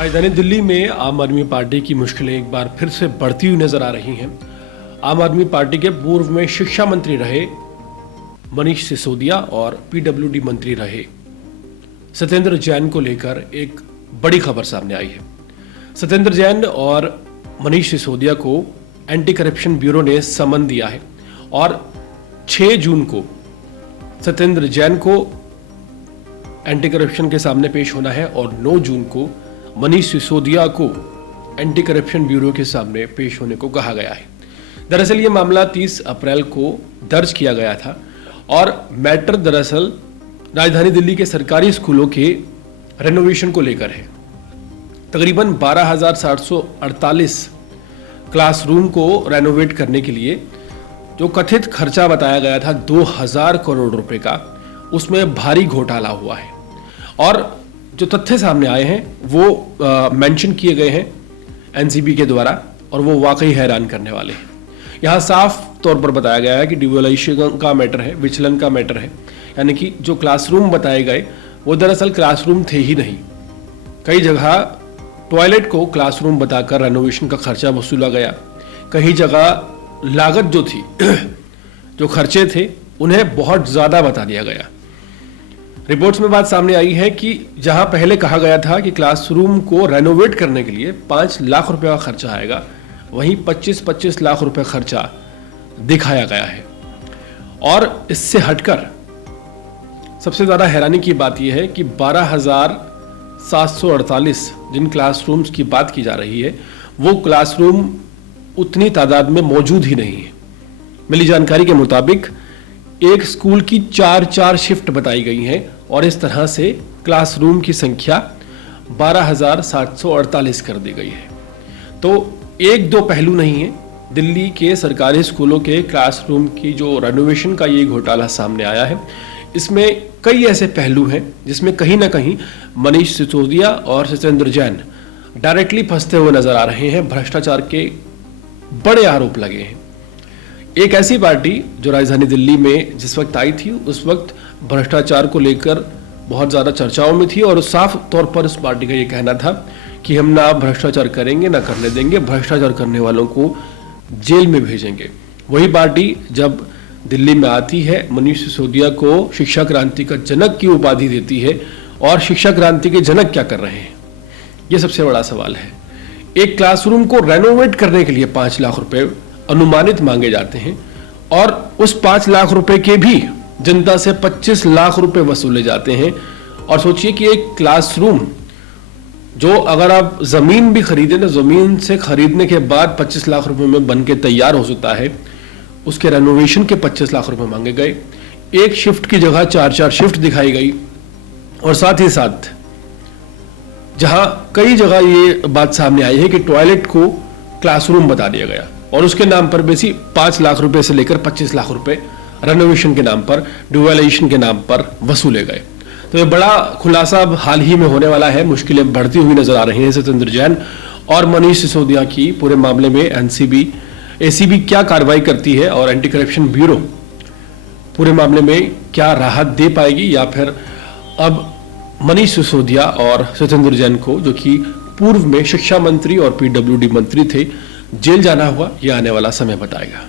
राजधानी दिल्ली में आम आदमी पार्टी की मुश्किलें एक बार फिर से बढ़ती हुई नजर आ रही हैं। आम आदमी पार्टी के पूर्व में शिक्षा मंत्री रहे मनीष सिसोदिया और पीडब्ल्यूडी मंत्री रहे सत्येंद्र जैन को लेकर एक बड़ी खबर सामने आई है। सत्येंद्र जैन और मनीष सिसोदिया को एंटी करप्शन ब्यूरो ने समन दिया है और 6 जून को सत्येंद्र जैन को एंटी करप्शन के सामने पेश होना है और 9 जून को मनीष सिसोदिया को एंटी करप्शन ब्यूरो के सामने पेश होने को कहा गया है। दरअसल ये मामला 30 अप्रैल को दर्ज किया गया था और मैटर दरअसल राजधानी दिल्ली के सरकारी स्कूलों के रेनोवेशन को लेकर है। तकरीबन 12,748 क्लासरूम को रेनोवेट करने के लिए जो कथित खर्चा बताया गया था 2000 करोड़ रुपए का, उसमें भारी घोटाला हुआ है और जो तथ्य सामने आए हैं वो मेंशन किए गए हैं एनसीबी के द्वारा और वो वाकई हैरान करने वाले हैं। यहाँ साफ तौर पर बताया गया है कि डिवोल्यूशन का मैटर है, विचलन का मैटर है, यानी कि जो क्लासरूम बताए गए वो दरअसल क्लासरूम थे ही नहीं। कई जगह टॉयलेट को क्लासरूम बताकर रेनोवेशन का खर्चा वसूला गया। कई जगह लागत जो थी जो खर्चे थे उन्हें बहुत ज़्यादा बता दिया गया। रिपोर्ट्स में बात सामने आई है कि जहां पहले कहा गया था कि क्लासरूम को रेनोवेट करने के लिए 5 लाख रुपए का खर्चा आएगा, वहीं 25-25 लाख रुपए खर्चा दिखाया गया है। और इससे हटकर सबसे ज़्यादा हैरानी की बात यह है कि 12,748 जिन क्लासरूम्स की बात की जा रही है वो क्लासरूम उतनी तादाद में मौजूद ही नहीं है। मिली जानकारी के मुताबिक एक स्कूल की 4 शिफ्ट बताई गई हैं और इस तरह से क्लासरूम की संख्या 12,748 कर दी गई है। तो एक दो पहलू नहीं है, दिल्ली के सरकारी स्कूलों के क्लासरूम की जो रेनोवेशन का ये घोटाला सामने आया है, इसमें कई ऐसे पहलू हैं जिसमें कहीं ना कहीं मनीष सिसोदिया और सत्येंद्र जैन डायरेक्टली फंसते हुए नजर आ रहे हैं। भ्रष्टाचार के बड़े आरोप लगे हैं। एक ऐसी पार्टी जो राजधानी दिल्ली में जिस वक्त आई थी उस वक्त भ्रष्टाचार को लेकर बहुत ज़्यादा चर्चाओं में थी और साफ तौर पर उस पार्टी का ये कहना था कि हम ना भ्रष्टाचार करेंगे ना करने देंगे, भ्रष्टाचार करने वालों को जेल में भेजेंगे। वही पार्टी जब दिल्ली में आती है, मनीष सिसोदिया को शिक्षा क्रांति का जनक की उपाधि देती है और शिक्षा क्रांति के जनक क्या कर रहे हैं, ये सबसे बड़ा सवाल है। एक क्लासरूम को रेनोवेट करने के लिए 5 लाख रुपए अनुमानित मांगे जाते हैं और उस 5 लाख रुपए के भी जनता से 25 लाख रुपए वसूले जाते हैं। और सोचिए कि एक क्लासरूम जो अगर आप जमीन भी खरीदें तो जमीन से खरीदने के बाद 25 लाख रुपए में बन के तैयार हो सकता है, उसके रेनोवेशन के 25 लाख रुपए मांगे गए। एक शिफ्ट की जगह 4 शिफ्ट दिखाई गई और साथ ही साथ जहां कई जगह ये बात सामने आई है कि टॉयलेट को क्लासरूम बता दिया गया और उसके नाम पर बेसी 5 लाख रुपए से लेकर 25 लाख रुपए रेनोवेशन के नाम पर, डिवोल्यूशन के नाम पर वसूले गए। तो ये बड़ा खुलासा अब हाल ही में होने वाला है। मुश्किलें बढ़ती हुई नजर आ रही हैं सत्येंद्र जैन और मनीष सिसोदिया की। पूरे मामले में एसीबी क्या कार्रवाई करती है और एंटी करप्शन ब्यूरो पूरे मामले में क्या राहत दे पाएगी, या फिर अब मनीष सिसोदिया और सत्येंद्र जैन को, जो कि पूर्व में शिक्षा मंत्री और पीडब्ल्यूडी मंत्री थे, जेल जाना हुआ, यह आने वाला समय बताएगा।